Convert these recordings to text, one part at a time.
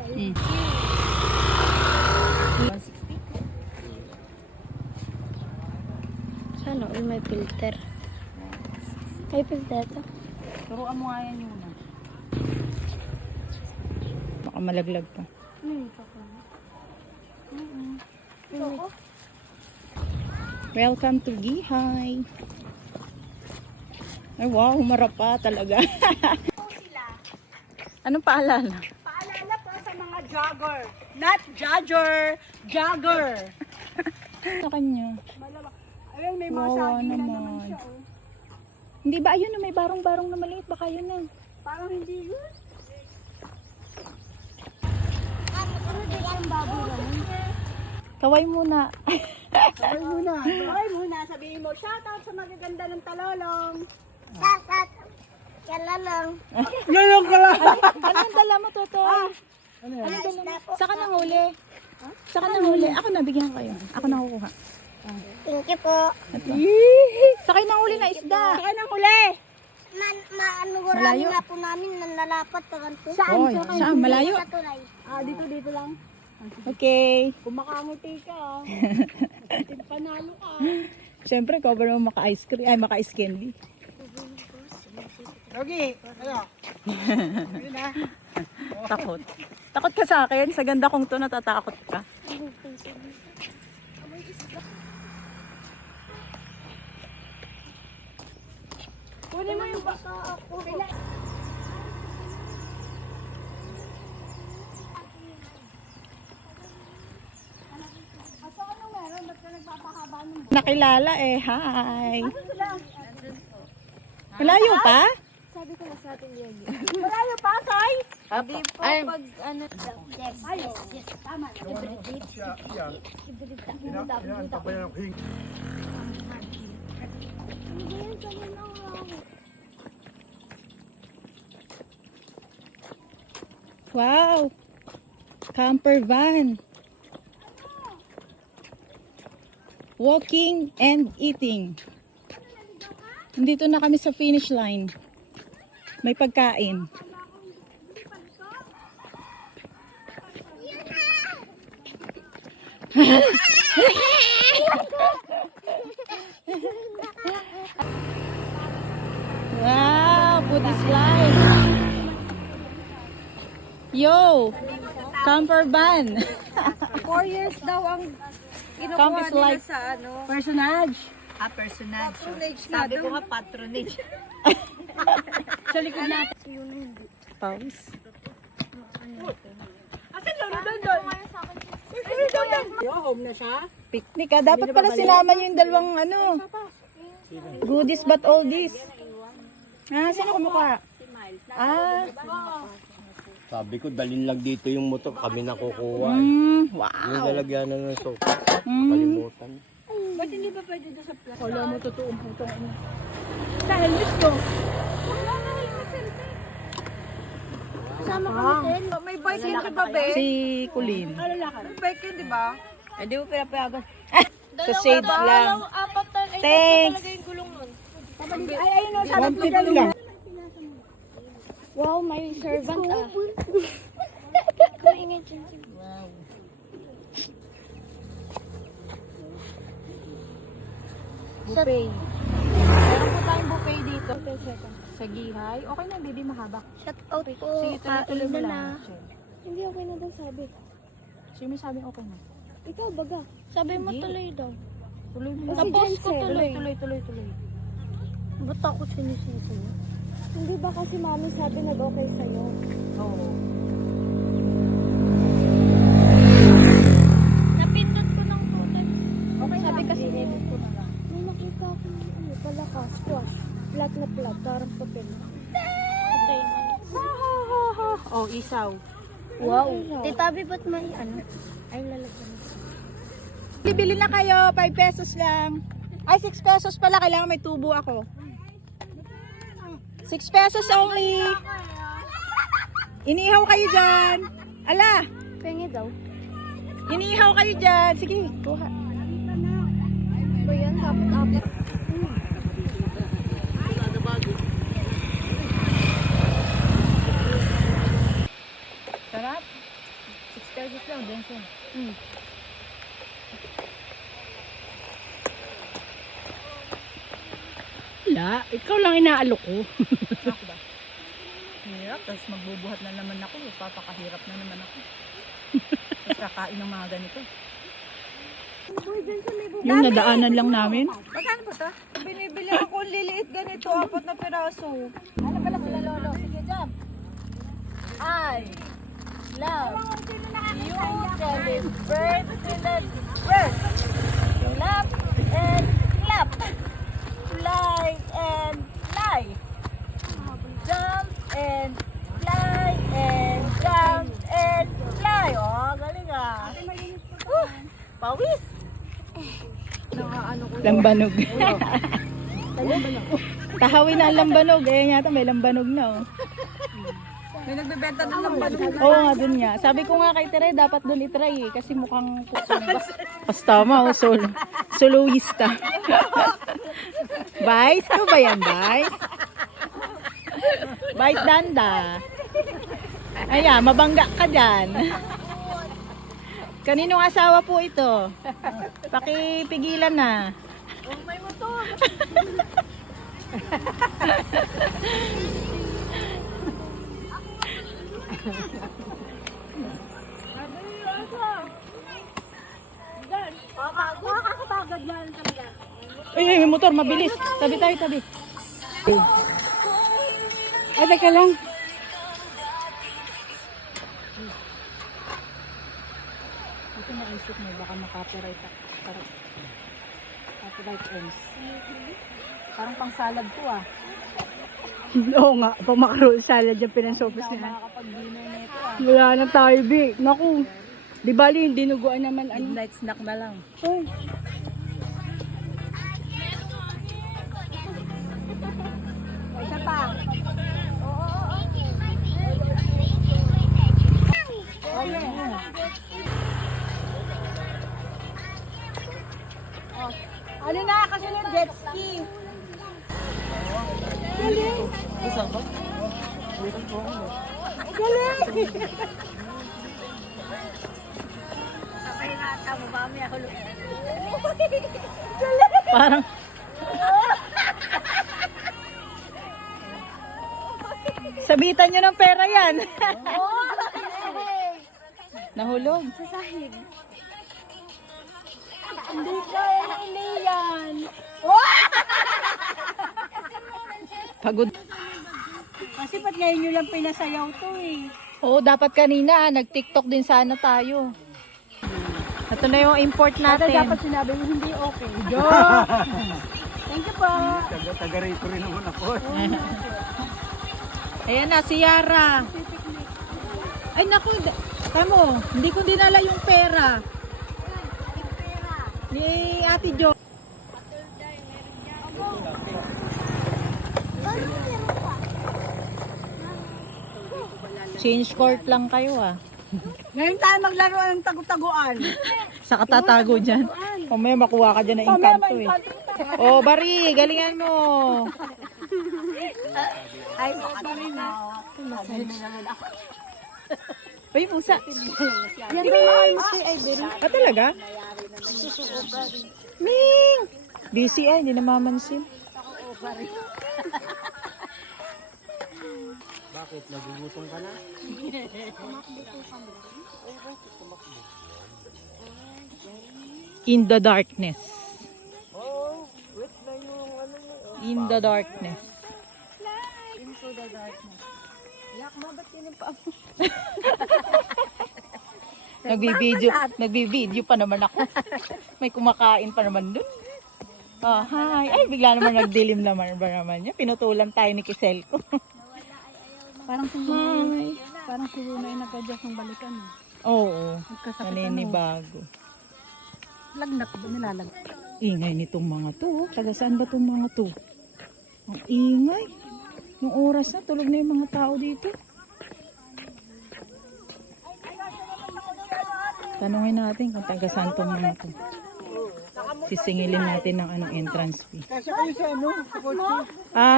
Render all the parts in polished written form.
Mm. 160? Sana all may filter. May filter to. Turuan mo nga yan yun. Baka malaglag pa. Welcome to Gihay. Ay wow, humarap pa talaga. Anong paalala? Paalala po sa mga jogger. Not judger, jogger. Sa kanya. Malawak. Ayun, may mga Wawa saging na naman. naman siya. Oh. Hindi ba ayun na may barong-barong na maliit? Baka yun na. Parang hindi yun. Kaway muna. Kaway muna. Kaway muna. Sabihin mo, shoutout sa magaganda ng talolong. Lalong ka lang. Anong dala mo, Toto? Anong dala mo? Saka nang huli. Saka nang huli. Ako na, bigyan kayo. Ako na kukuha. Thank you po. Sakay nang huli na isda. Saka nang huli. Malayo. Na po namin nalalapat pa ganito. Oy, saan? Malayo? Sa tulay. Dito lang. Okay. Kung makangiti ka, panalo ka. Siyempre, cover mo maka-ice cream. Ay, maka-ice candy. Logi, ano? Yun na. Takot. Takot ka sa akin. Sa ganda kong to, natatakot ka. Kunin mo yung baka ako. Nakilala eh. Hi. Malayo pa? Sabi ko na sa atin yan. Malayo pa, Kay? Hindi po pag ano. Yes. Tama. Wow. Camper van. Walking and eating. Nandito na kami sa finish line. May pagkain. Wow, Buddhist life. Yo, camper van. 4 years daw ang Camp is like sa ano. personage. Personage. Patronage nga Sabi daw. ko nga patronage. Sa likod natin. Pause. Asan laro doon? Yo, home na siya. Picnic ah. Dapat pala sinama niyo yung dalawang ano. Goodies but all this. Ah, sino kumukuha? Ah, Sabi ko, dalhin lang dito yung motor. Kami nakukuha. wow. Yung lalagyanan ng sofa. Mm. Kalimutan. Ba't hindi ba pwede doon sa plastic? Wala mo totoong putong ina. Sa helmet ko. Kasama kami din. May bike yun di ba, be? Si Kulin. May bike yun di ba? Hindi mo pinapayagan. Sa shades lang. Apat na. Thanks. Yung gulong nun. Ay, ayun o, sabi ko dyan. Wow, may servant ah. Kaingin siya. Buffet. Meron po tayong buffet dito. Sa Gihay. Okay na, baby, mahaba. Shout out po. Sige, tuloy-tuloy mo Kain lang. Hindi okay na daw sabi. Sino may sabing okay na? Ikaw baga. Sabi mo Hindi. tuloy daw. Tuloy mo lang. Tapos ko tuloy. Tuloy. Ba't ako sinisisi mo? Hindi ba kasi mami sabi nag-okay sa'yo? Oo. Napindot ko ng total. Okay, sabi kasi edit ko na lang. May nakita ako ng ano pala ka, squash. Flat na flat, tarang papel. Okay, Oh, isaw. wow. Titabi ba't may ano? Ay, lalagyan. Bibili na kayo, 5 pesos lang. Ay, 6 pesos pala, kailangan may tubo ako. 6 pesos only. Inihaw kayo dyan. Ala, Pengi daw. inihaw kayo dyan. Sige, kuha. Ba yan? Dapat-apat. Sarap. Johnson. Wala, ikaw lang inaalok ko. Ako ba? Hirap, tapos magbubuhat na naman ako. Papakahirap na naman ako. Tapos kakain ng mga ganito. Yung nadaanan lang namin. Magkano ba ito? Binibili ako liliit ganito, 4 na piraso. Ano pala sila lolo? Sige, jump. I love you, celebrate birth. Clap and clap. Fly and fly. Jump and fly and jump and fly. Oh, galing ah. Pawis. Lambanog. Tahawin na ang lambanog. Ayan yata may lambanog na. Oh. May nagbebenta ng lambanog. Oo nga, dun nga. Sabi ko nga kay Tere, dapat dun itry eh. Kasi mukhang pas tama, oh, soloista. Vice? Ito ba yan, Vice? Vice Danda. Ayan, mabangga ka dyan. Kaninong asawa po ito? Pakipigilan na. Oh, may motor. Makakapagod yan talaga. Ay, may motor, mabilis. Tabi tayo, tabi. Ay, teka lang. Ito naisip mo, baka makapiright ends. Parang pang salad to ah. Oo nga, pag macaroon salad yung pinansopas nila. Makakapag-dinner na ito ah. Wala na tayo, Bi. Naku. Di bali, yung dinuguan naman. Ano? Midnight snack na lang. Ay. Isa pa. Ano na, kasunod jet ski. Parang, sabitan nyo ng pera yan. Nahulog. Sa sahig. Hindi kaya yan. Pagod. Kasi ba't ngayon nyo lang pinasayaw to eh. Oo, dapat kanina, nag-TikTok din sana tayo. Ito na yung import natin. Dapat sinabi mo hindi okay. Thank you po. Taga rito rin naman ako. Ayan na, si Yara. Ay naku, tamo, hindi ko dinala yung pera. Ni Ate Jo. Change court lang kayo ah. Ngayon tayo maglaro ng tagu-taguan. Sa katatago dyan. Mamaya makuha ka dyan na inkanto eh. Oh, Bari, galingan mo. Ay, makadali na. Uy, pusa. Yan ba yung Mr. Ivory? Ah, talaga? Ming! Busy ay, hindi namamansin. Bakit? Nagugutom ka na? In the darkness. Oo. Wait na yung ano mo. In the darkness. Into the darkness. Yak mo, ba't yun yung pa mo? Nagbibideo pa naman ako. May kumakain pa naman dun. Oh, hi. Ay, bigla naman nagdilim naman ba naman niya. Pinutulan tayo ni Kisel ko. Parang si Lunay. Parang si Lunay nagka-adjust ng balikan. Oo. Nagkasakit Naninibago. Lagnat ba nilalag? Ingay nitong mga to. Oh. Taga saan ba itong mga to? Ang ingay. Nung oras na, tulog na yung mga tao dito. Tanungin natin kung taga saan itong mga to. Sisingilin natin ng anong entrance fee. Kasi kayo sa ano? Sa kotse?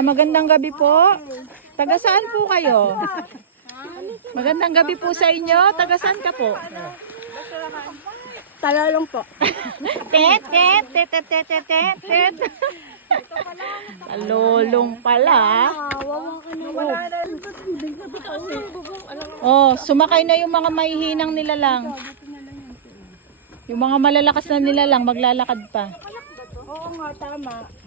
Magandang gabi po. Taga saan po kayo? Magandang gabi po sa inyo. Taga saan ka po? Talalong po. Tet, tet, tet, tet, tet, tet, tet, tet. Talulong pala. Wawa ka na. Oh, sumakay na yung mga mahihinang nila lang. Yung mga malalakas na nila lang, maglalakad pa. Oo nga, tama.